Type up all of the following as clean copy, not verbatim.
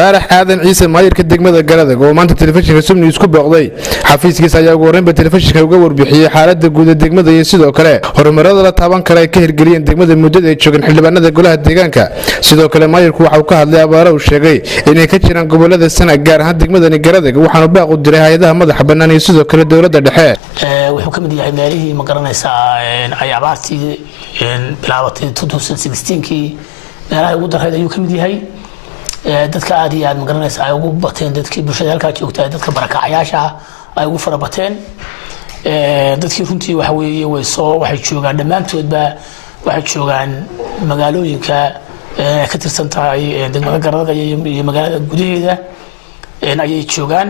faarax aadan ciise maayirka degmada gardag oo maanta telefishinka Sumni isku booqday xafiiskiisa ayaa ugu horeynba telefishinka uga warbixiyay xaaladda guud ee degmada iyo sidoo kale horumarada la taaban kara ay ka hirgeliyeen degmada muddada ay joogeen xildhibaanada golaha deegaanka sidoo kale maayirku waxa uu ka hadlay abaaro uu sheegay inay ka jiraan gobolada Sanaag gaar ahaan degmadani gardag waxaanu baaq u diray hay'adaha madaxa bannaan iyo sidoo kale dawladda dhexe wuxuu ka mid yahay meelihii ma garanaysaa ay abaartii bilaabatay 2016kii meelaha ugu darreed ayuu ka mid yahay dadka aad iyo aad ma garanaysaa ay ugu bateen dadkii bulshada halka joogtay dadka barakacayaasha ay ugu farabateen dadkii runtii waxa weeye waxay joogaan dhamaantoodba waxay joogaan magaalooyinka ka tirsan tahay degmada gardag iyo magaalada gudaheeda ayay joogaan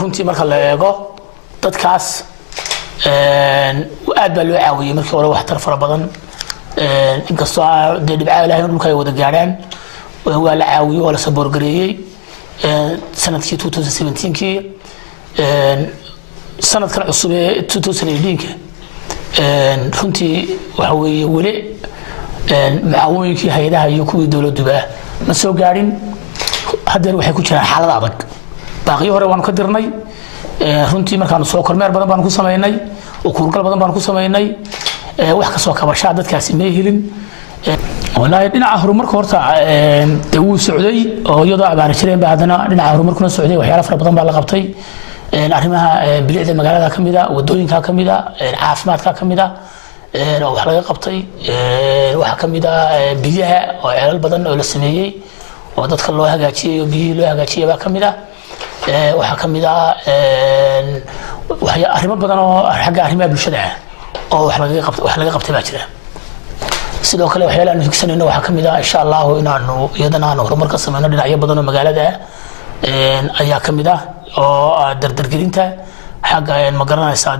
runtii marka la eego dadkaas aad baa loo caawiyay markii hore wax tar fara badan inkastoo dhibcaha ilaahay dhulka ay wada gaaraan waa la caawiyay oo la saboor gareeyay sanadkii 2017kii sanadkan cusub ee 2018ka runtii waxa weeye wali macaawooyinkii hay'adaha iyo kuwii dawladduba ma soo gaarin haddana waxay ku jiraan xaalad adag baaqyo hore waanu ka dirnay runtii markaanu soo kormeer badan baanu ku sameynay oo kuurgal badan baanu ku sameynay wax ka soo kabashaa dadkaasi ma helin والله دينا هرمرك horta wuu socday oo iyadoo abaar jireen ba hadana dhinaca horumarkuna socday waxyaalo fara badan baa la qabtay arrimaha bilicda magaalada kamida wadooyinka kamida caafimaadka kamida oo wax laga qabtay waxa kamida biyaha oo ceelal badan oo la sameeyay oo dadka loo hagaajiyay oo biyaha loo hagaajiyay baa kamida waxa kamida arrimo badan oo xagga arrimaha bulshada oo wax laga qabtay baa jira sidoo kale waxyaalo aan higsanayno waxa kamid ah insha Allah inaanu iyadana horumar ka sameeyno dhinacyo badan oo magaalada ayaa kamid ah oo dardargelinta xagga ma garanaysaa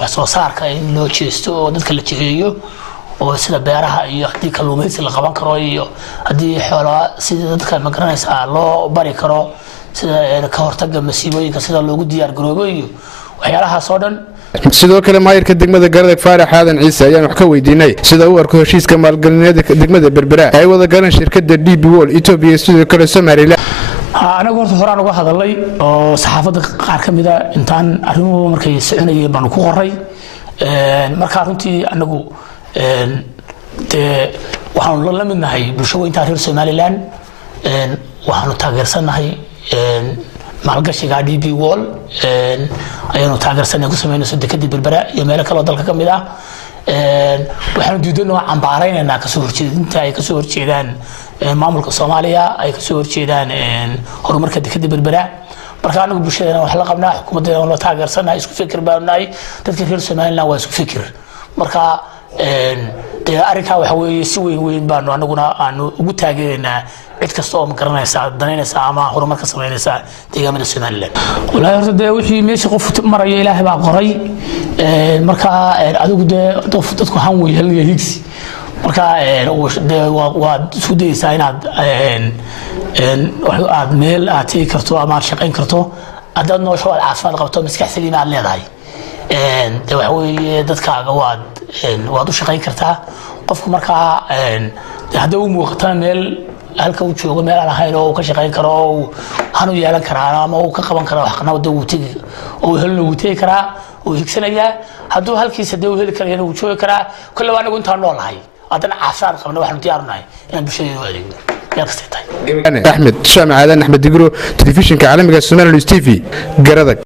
wax soo saarka in loo jeesto oo dadka la jiheeyo oo sida beeraha iyo hadii kalluumaysi la qaban karo iyo hadii xoolaha sida dadka ma garanaysaa loo bari karo sida ka hortagga masiibooyinka sida loogu diyaar garoobo iyo waxyaalahaas oo dhan sidoo kale maayirka degmada gardag faarax aadan ciise ayaan wax ka weydiinay sida uu arko heshiiska maalgelineed degmada berbera ay wada galeen shirkadda DB World Ethiopia sidoo kale Soomaaliland anagu horaan uga hadalay oo saxaafadda qaar kamid ah intaan arrimuhu markay soconayeen baan ku qoray marka runtii anagu waxaanu la midnahay bulshooyinka reer Soomaaliland waxaanu taageersanahay maalgashiga DB World ayanu taageersanay ku sameynayso dekadii berbera iyo meelo kale oo dalka kamid ah waxaanu diidano cambaaraynayna ka soo horjeedinta ay ka soo horjeedaan maamulka Soomaaliya ay ka soo horjeedaan horumarka dekadii berbera marka anagu bulshada wax la qabnaa xukuumadda oo taageersanahay isku fikir baanahay dadka reer Soomaaliland waa isku fikir marka arrinka waxa weeye si weyn baanu anaguna aanu ugu taageeranaa cid kasta oo ma garanaysa danaynaysa ama horumar ka sameynaysa deegaamada Soomaaliland wallahi horta wixii meesha qof marayo Ilaahay baa qoray marka adigu dadku han way helaya higsi marka waa isku dayaysaa inaad aad meel aad tegi karto ama shaqayn karto haddaad nolosha caafimaad qabto maskax saliim aad leedahay waxa weeye dadkaaga waad u shaqayn kartaa qofku marka haddii uu muuqato meel halka uu joogo meel aan ahayn oo ka shaqayn karo oo hanu yeelan karaa ama uu ka qaban karo wax qanawda uu tagi oo helno uu tagi karaa oo higsanaya hadduu halkiisa uu heli karo inuu joogo karaa kullu waa anagu intaan noolahay adana caafimaad qabna waxaan diyaarnahay inaan bulshada u adeegno أحمد شامع هذا أحمد دقرو تلفزيون كعالمي Somali TV gardag